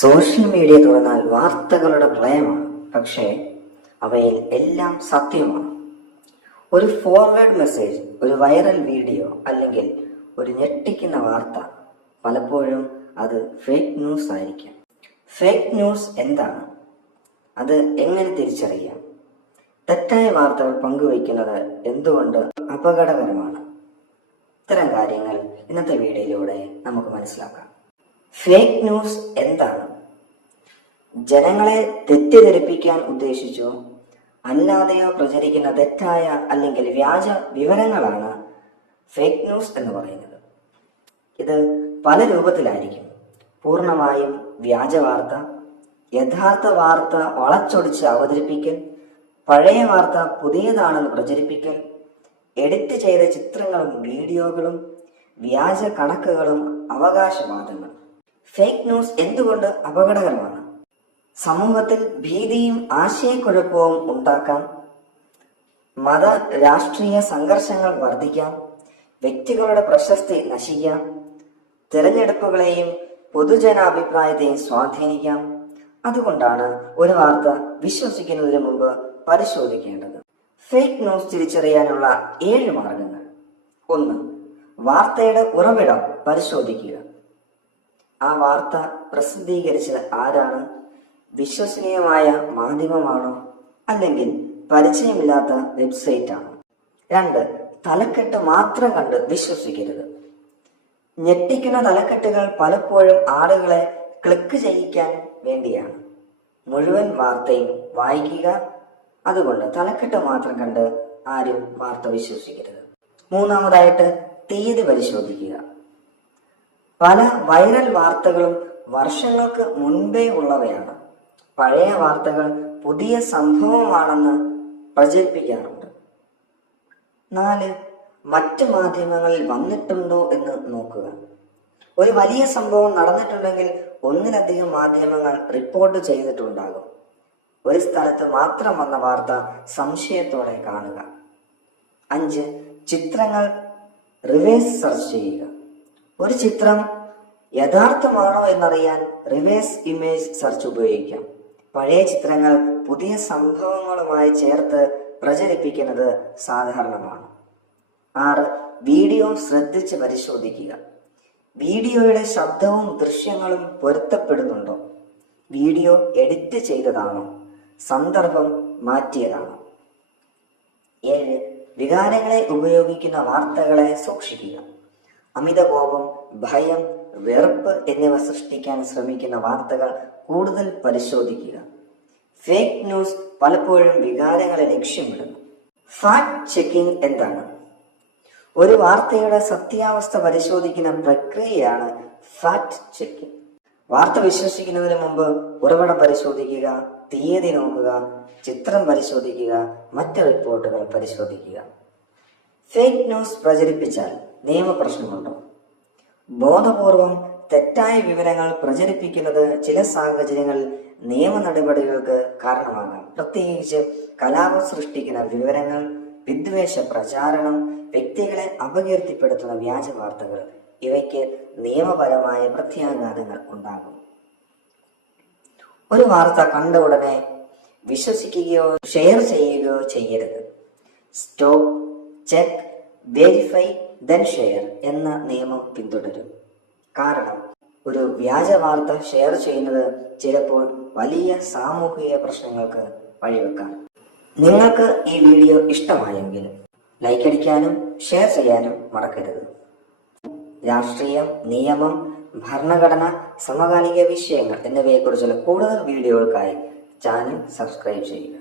Social media തുറന്നാൽ വാർത്തകളുടെ പ്രളയമാണ്. പക്ഷേ അവയിൽ എല്ലാം സത്യമാണ്. ഒരു ഫോർവേഡ് മെസ്സേജ്, ഒരു വൈറൽ വീഡിയോ അല്ലെങ്കിൽ ഒരു ഞെട്ടിക്കുന്ന വാർത്ത, പലപ്പോഴും അത് ഫേക്ക് ന്യൂസ് ആയിരിക്കാം. ഫേക്ക് ന്യൂസ് എന്താണ്? അത് എങ്ങനെ തിരിച്ചറിയാം? തെറ്റായ വാർത്തകൾ പങ്കുവയ്ക്കുന്നത് എന്തുകൊണ്ട് അപകടകരമാണ്? ഇത്തരം കാര്യങ്ങൾ ഇന്നത്തെ വീഡിയോയിലൂടെ നമുക്ക് മനസ്സിലാക്കാം. ഫേക്ക് ന്യൂസ് എന്താണ്? ജനങ്ങളെ തെറ്റിദ്ധരിപ്പിക്കാൻ ഉദ്ദേശിച്ചോ അല്ലാതെയോ പ്രചരിക്കുന്ന തെറ്റായ അല്ലെങ്കിൽ വ്യാജ വിവരങ്ങളാണ് ഫേക്ക് ന്യൂസ് എന്ന് പറയുന്നത്. ഇത് പല രൂപത്തിലായിരിക്കും. പൂർണ്ണമായും വ്യാജ വാർത്ത, യഥാർത്ഥ വാർത്ത വളച്ചൊടിച്ച് അവതരിപ്പിക്കൽ, പഴയ വാർത്ത പുതിയതാണെന്ന് പ്രചരിപ്പിക്കൽ, എഡിറ്റ് ചെയ്ത ചിത്രങ്ങളും വീഡിയോകളും, വ്യാജ കണക്കുകളും, അവകാശവാദങ്ങൾ. ഫേക്ക് ന്യൂസ് എന്തുകൊണ്ട് അപകടകരമാണ്? സമൂഹത്തിൽ ഭീതിയും ആശയക്കുഴപ്പവും ഉണ്ടാക്കാം, മത രാഷ്ട്രീയ സംഘർഷങ്ങൾ വർദ്ധിക്കാം, വ്യക്തികളുടെ പ്രശസ്തി നശിക്കാം, തിരഞ്ഞെടുപ്പുകളെയും പൊതുജനാഭിപ്രായത്തെയും സ്വാധീനിക്കാം. അതുകൊണ്ടാണ് ഒരു വാർത്ത വിശ്വസിക്കുന്നതിന് മുമ്പ് പരിശോധിക്കേണ്ടത്. ഫേക്ക് ന്യൂസ് തിരിച്ചറിയാനുള്ള 7 മാർഗങ്ങൾ. 1. വാർത്തയുടെ ഉറവിടം പരിശോധിക്കുക. ആ വാർത്ത പ്രസിദ്ധീകരിച്ചത് ആരാണ്? വിശ്വസനീയമായ മാധ്യമമാണോ അല്ലെങ്കിൽ പരിചയമില്ലാത്ത വെബ്സൈറ്റ് ആണോ? 2. തലക്കെട്ട് മാത്രം കണ്ട് വിശ്വസിക്കരുത്. ഞെട്ടിക്കുന്ന തലക്കെട്ടുകൾ പലപ്പോഴും ആളുകളെ ക്ലിക്ക് ചെയ്യിക്കാൻ വേണ്ടിയാണ്. മുഴുവൻ വാർത്തയും വായിക്കുക. അതുകൊണ്ട് തലക്കെട്ട് മാത്രം കണ്ട് ആരും വാർത്ത വിശ്വസിക്കരുത്. 3. തീയതി പരിശോധിക്കുക. പല വൈറൽ വാർത്തകളും വർഷങ്ങൾക്ക് മുൻപേ ഉള്ളവയാണ്. പഴയ വാർത്തകൾ പുതിയ സംഭവമാണെന്ന് പ്രചരിപ്പിക്കാറുണ്ട്. 4. മറ്റ് മാധ്യമങ്ങളിൽ വന്നിട്ടുണ്ടോ എന്ന് നോക്കുക. ഒരു വലിയ സംഭവം നടന്നിട്ടുണ്ടെങ്കിൽ ഒന്നിലധികം മാധ്യമങ്ങൾ റിപ്പോർട്ട് ചെയ്തിട്ടുണ്ടാകും. ഒരു സ്ഥലത്ത് മാത്രം വന്ന വാർത്ത സംശയത്തോടെ കാണുക. 5. ചിത്രങ്ങൾ റിവേഴ്സ് സെർച്ച് ചെയ്യുക. ഒരു ചിത്രം യഥാർത്ഥമാണോ എന്നറിയാൻ റിവേഴ്സ് ഇമേജ് സെർച്ച് ഉപയോഗിക്കാം. പഴയ ചിത്രങ്ങൾ പുതിയ സംഭവങ്ങളുമായി ചേർത്ത് പ്രചരിപ്പിക്കുന്നത് സാധാരണമാണ്. 6. വീഡിയോ ശ്രദ്ധിച്ച് പരിശോധിക്കുക. വീഡിയോയുടെ ശബ്ദവും ദൃശ്യങ്ങളും പൊരുത്തപ്പെടുന്നുണ്ടോ? വീഡിയോ എഡിറ്റ് ചെയ്തതാണോ? സന്ദർഭം മാറ്റിയതാണോ? 7. വികാരങ്ങളെ ഉപയോഗിക്കുന്ന വാർത്തകളെ സൂക്ഷിക്കുക. അമിത കോപം, ഭയം, വെറുപ്പ് എന്നിവ സൃഷ്ടിക്കാൻ ശ്രമിക്കുന്ന വാർത്തകൾ കൂടുതൽ പരിശോധിക്കുക. ഫേക്ക് ന്യൂസ് പലപ്പോഴും വികാരങ്ങളെ ലക്ഷ്യമിടുന്നു. ഫാക്ട് ചെക്കിംഗ് എന്താണ്? ഒരു വാർത്തയുടെ സത്യാവസ്ഥ പരിശോധിക്കുന്ന പ്രക്രിയയാണ് ഫാക്ട് ചെക്കിംഗ്. വാർത്ത വിശ്വസിക്കുന്നതിന് മുമ്പ് ഉറവിടം പരിശോധിക്കുക, തീയതി നോക്കുക, ചിത്രം പരിശോധിക്കുക, മറ്റ് റിപ്പോർട്ടുകൾ പരിശോധിക്കുക. ഫേക്ക് ന്യൂസ് പ്രചരിപ്പിച്ചാൽ നിയമപ്രശ്നമുണ്ടോ? ബോധപൂർവം തെറ്റായ വിവരങ്ങൾ പ്രചരിപ്പിക്കുന്നത് ചില സാഹചര്യങ്ങളിൽ നിയമ നടപടികൾക്ക് കാരണമാകാം. പ്രത്യേകിച്ച് കലാപം സൃഷ്ടിക്കുന്ന വിവരങ്ങൾ, വിദ്വേഷ പ്രചാരണം, വ്യക്തികളെ അപകീർത്തിപ്പെടുത്തുന്ന വ്യാജ വാർത്തകൾ, ഇവയ്ക്ക് നിയമപരമായ പ്രത്യാഘാതങ്ങൾ ഉണ്ടാകും. ഒരു വാർത്ത കണ്ട ഉടനെ വിശ്വസിക്കുകയോ ഷെയർ ചെയ്യുകയോ ചെയ്യരുത്. Stop, check, verify, then share എന്ന നിയമം പിന്തുടരും. കാരണം ഒരു വ്യാജ വാർത്ത ഷെയർ ചെയ്യുന്നത് ചിലപ്പോൾ വലിയ സാമൂഹിക പ്രശ്നങ്ങൾക്ക് വഴിവെക്കാം. നിങ്ങൾക്ക് ഈ വീഡിയോ ഇഷ്ടമായെങ്കിൽ ലൈക്ക് അടിക്കാനും ഷെയർ ചെയ്യാനും മറക്കരുത്. രാഷ്ട്രീയം, നിയമം, ഭരണഘടന, സമകാലിക വിഷയങ്ങൾ എന്നിവയെക്കുറിച്ചുള്ള കൂടുതൽ വീഡിയോകൾക്കായി ചാനൽ സബ്സ്ക്രൈബ് ചെയ്യുക.